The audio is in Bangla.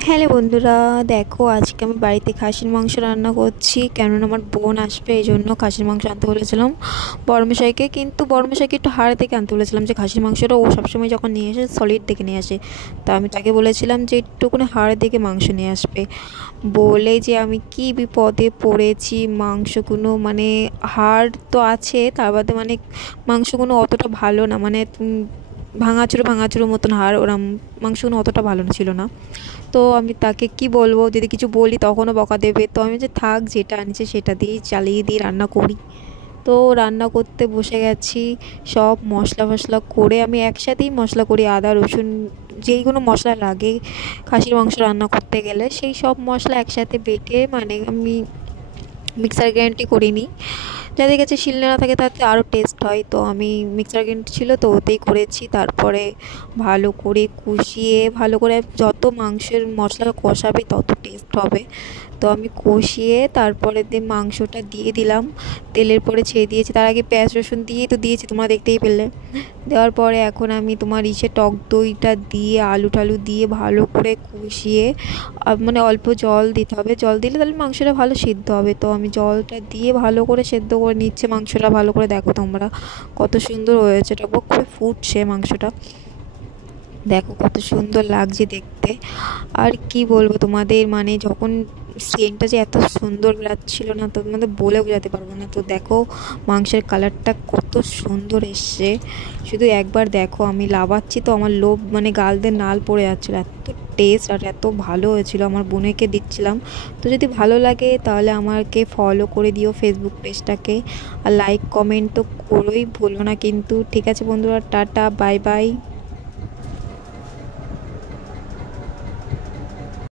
হ্যালো বন্ধুরা, দেখো আজকে আমি বাড়িতে খাসির মাংস রান্না করছি। কেননা আমার বোন আসবে, এই জন্য খাসির মাংস আনতে বলেছিলাম বড়মশাইকে। কিন্তু বড়মশাইকে একটু হাড় দেখে আনতে বলেছিলাম, যে খাসির মাংসটা ও সবসময় যখন নিয়ে আসে সলিড দেখে নিয়ে আসে। তা আমি তাকে বলেছিলাম যে একটুকুনি হাড় দেখে মাংস নিয়ে আসবে। বলে যে আমি কি বিপদে পড়েছি, মাংসগুলো মানে হাড় তো আছে, তার বাদে মানে মাংসগুলো অতটা ভালো না, মানে ভাঙাচুরো ভাঙাচুরো মতন হাড়, ওরম মাংসগুলো অতটা ভালো ছিল না। তো আমি তাকে কি বলবো, যদি কিছু বলি তখনও বকা দেবে। তো আমি যে থাক, যেটা আনছে সেটা দিয়েই চালিয়ে দিয়ে রান্না করি। তো রান্না করতে বসে গেছি। সব মশলা ফসলা করে আমি একসাথেই মশলা করি, আদা রসুন যেইগুলো মশলা লাগে খাসির মাংস রান্না করতে গেলে, সেই সব মশলা একসাথে বেটে মানে আমি মিক্সার গ্রাইন্ডই করিনি। যাদের কাছে শিলনোড়া না থাকে তাতে আরও টেস্ট হয়, তো আমি মিক্সার গ্রাইন্ড ছিল তো ওতেই করেছি। তারপরে ভালো করে কষিয়ে, ভালো করে যত মাংসের মশলা কষাবে তত টেস্ট হবে। তো আমি কষিয়ে তারপরে দিয়ে মাংসটা দিয়ে দিলাম, তেলের পরে ছেড়ে দিয়েছি। তার আগে পেঁয়াজ রসুন দিয়েই তো দিয়েছি, তোমরা দেখতেই পেলে। দেওয়ার পরে এখন আমি তোমার টক দইটা দিয়ে আলু টালু দিয়ে ভালো করে কষিয়ে, মানে অল্প জল দিতে হবে, জল দিলে তাহলে মাংসটা ভালো সিদ্ধ হবে। তো আমি জলটা দিয়ে ভালো করে সেদ্ধ করে নিচ্ছে মাংসটা। ভালো করে দেখো তোমরা কত সুন্দর হয়েছে, টকবক করে ফুটছে মাংসটা, দেখো কত সুন্দর লাগছে দেখতে। আর কি বলবো তোমাদের, মানে যখন সেন্টটা যে এত সুন্দর বেরাচ্ছিল না, তো তোমাদের বলে বোঝাতে পারবো না। তো দেখো মাংসের কালারটা কত সুন্দর এসছে, শুধু একবার দেখো। আমি লাবাচ্ছি তো আমার লোভ মানে গাল দিয়ে নাল পড়ে যাচ্ছিলো, এত টেস্ট আর এত ভালো হয়েছিল। আমার বোনেকে দিচ্ছিলাম। তো যদি ভালো লাগে তাহলে আমাকে ফলো করে দিও ফেসবুক পেজটাকে, আর লাইক কমেন্ট তো করোই ভুলো না কিন্তু। ঠিক আছে বন্ধুরা, টাটা বাই বাই।